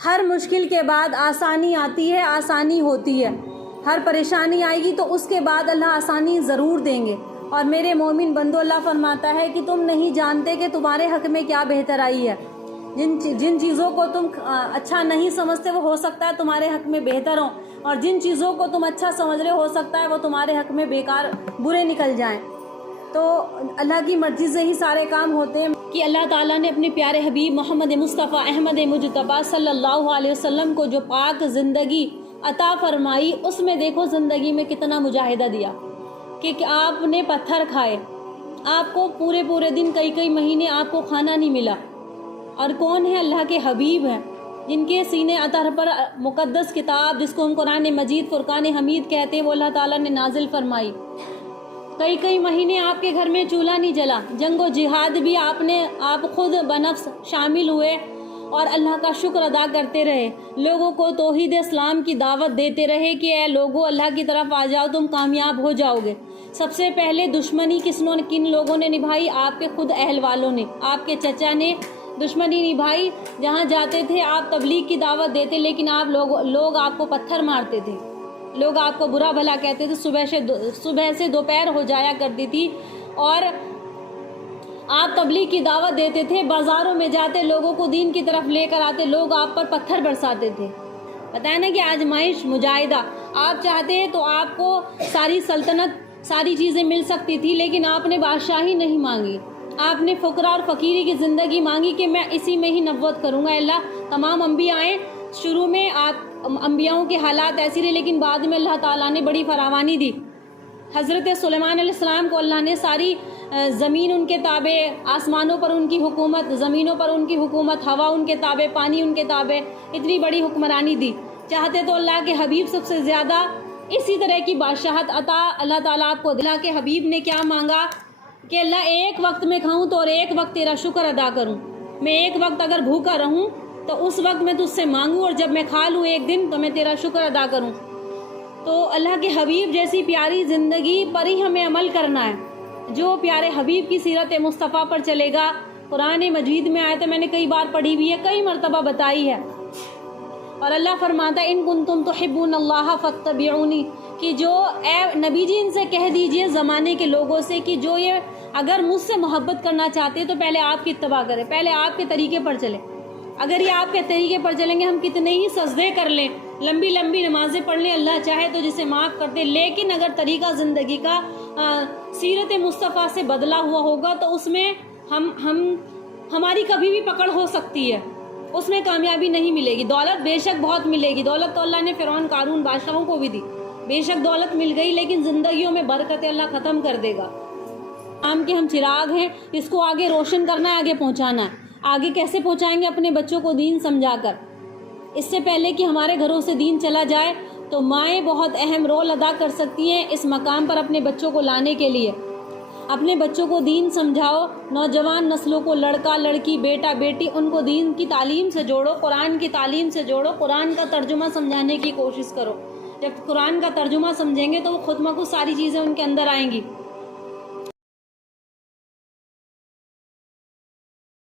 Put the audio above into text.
ہر مشکل کے بعد آسانی آتی ہے، آسانی ہوتی ہے۔ ہر پریشانی آئے گی تو اس کے بعد اللہ آسانی ضرور دیں گے۔ اور میرے مومن بندو، اللہ فرماتا ہے کہ تم نہیں جانتے کہ تمہارے حق میں کیا بہتر آئی ہے۔ جن چیزوں کو تم اچھا نہیں سمجھتے وہ ہو سکتا ہے تمہارے حق میں بہتر ہوں، اور جن چیزوں کو تم اچھا سمجھ رہے ہو سکتا ہے وہ تمہارے حق میں بیکار برے نکل جائیں۔ تو اللہ کی مرضی سے ہی سارے کام ہوتے ہیں کہ اللہ تعالیٰ نے اپنے پیارے حبیب محمد مصطفیٰ احمد مجتبیٰ صلی اللہ علیہ وسلم کو جو پاک زندگی عطا فرمائی، اس میں دیکھو زندگی میں کتنا مجاہدہ دیا کہ آپ نے پتھر کھائے، آپ کو پورے دن کئی مہینے آپ کو کھانا نہیں ملا، اور کون ہے؟ اللہ کے حبیب ہیں جن کے سینے اطہر پر مقدس کتاب جس کو ہم قرآن مجید فرقان حمید کہتے ہیں وہ اللہ تعالیٰ نے نازل فرمائی۔ کئی مہینے آپ کے گھر میں چولہا نہیں جلا، جنگ و جہاد بھی آپ خود بنفس شامل ہوئے اور اللہ کا شکر ادا کرتے رہے، لوگوں کو توحید اسلام کی دعوت دیتے رہے کہ اے لوگو اللہ کی طرف آ جاؤ، تم کامیاب ہو جاؤ گے۔ سب سے پہلے دشمنی کن لوگوں نے نبھائی؟ آپ کے خود اہل والوں نے، آپ کے چچا نے دشمنی نبھائی۔ جہاں جاتے تھے آپ تبلیغ کی دعوت دیتے، لیکن لوگ آپ کو پتھر مارتے تھے، لوگ آپ کو برا بھلا کہتے تھے، صبح سے دوپہر ہو جایا کرتی تھی، اور آپ تبلیغ کی دعوت دیتے تھے، بازاروں میں جاتے، لوگوں کو دین کی طرف لے کر آتے، لوگ آپ پر پتھر برساتے تھے۔ پتہ ہے نا کہ آزمائش، مجاہدہ، آپ چاہتے ہیں تو آپ کو ساری سلطنت، ساری چیزیں مل سکتی تھی، لیکن آپ نے بادشاہی نہیں مانگی، آپ نے فقراء اور فقیری کی زندگی مانگی کہ میں اسی میں ہی نبوت کروں گا۔ اللہ تمام انبیاء آئے، شروع میں آپ انبیاؤں کے حالات ایسی رہے، لیکن بعد میں اللہ تعالیٰ نے بڑی فراوانی دی۔ حضرت سلیمان علیہ السلام کو اللہ نے ساری زمین ان کے تابع، آسمانوں پر ان کی حکومت، زمینوں پر ان کی حکومت، ہوا ان کے تابع، پانی ان کے تابع، اتنی بڑی حکمرانی دی۔ چاہتے تو اللہ کے حبیب سب سے زیادہ اسی طرح کی بادشاہت عطا اللہ تعالیٰ آپ کو دلا۔ کے حبیب نے کیا مانگا کہ اللہ ایک وقت میں کھاؤں تو اور ایک وقت تیرا شکر ادا کروں، میں ایک وقت اگر بھوکا رہوں تو اس وقت میں تجھ سے مانگوں، اور جب میں کھا لوں ایک دن تو میں تیرا شکر ادا کروں۔ تو اللہ کے حبیب جیسی پیاری زندگی پر ہی ہمیں عمل کرنا ہے۔ جو پیارے حبیب کی سیرت مصطفیٰ پر چلے گا، قرآن مجید میں آیت میں نے کئی بار پڑھی بھی ہے، کئی مرتبہ بتائی ہے، اور اللہ فرماتا ہے ان کنتم تحبون اللہ فاتبعونی، کہ جو اے نبی جی ان سے کہہ دیجئے زمانے کے لوگوں سے کہ جو یہ اگر مجھ سے محبت کرنا چاہتے تو پہلے آپ کی اتباع کریں، پہلے آپ کے طریقے پر چلیں۔ اگر یہ آپ کے طریقے پر چلیں گے، ہم کتنے ہی سجدے کر لیں، لمبی نمازیں پڑھ لیں، اللہ چاہے تو جسے معاف کر دے، لیکن اگر طریقہ زندگی کا سیرت مصطفیٰ سے بدلا ہوا ہوگا تو اس میں ہماری کبھی بھی پکڑ ہو سکتی ہے، اس میں کامیابی نہیں ملے گی۔ دولت بے شک بہت ملے گی، دولت تو اللہ نے فرعون، قارون، بادشاہوں کو بھی دی، بے شک دولت مل گئی، لیکن زندگیوں میں برکت اللہ ختم کر دے گا۔ آم کے ہم چراغ ہیں، اس کو آگے روشن کرنا ہے، آگے پہنچانا ہے۔ آگے کیسے پہنچائیں گے؟ اپنے بچوں کو دین سمجھا کر۔ اس سے پہلے کہ ہمارے گھروں سے دین چلا جائے تو مائیں بہت اہم رول ادا کر سکتی ہیں اس مقام پر اپنے بچوں کو لانے کے لیے۔ اپنے بچوں کو دین سمجھاؤ، نوجوان نسلوں کو، لڑکا لڑکی، بیٹا بیٹی، ان کو دین کی تعلیم سے جوڑو، قرآن کی تعلیم سے جوڑو، قرآن کا ترجمہ سمجھانے کی کوشش کرو۔ جب قرآن کا ترجمہ سمجھیں گے تو وہ خود بخود ساری چیزیں ان کے اندر آئیں گی۔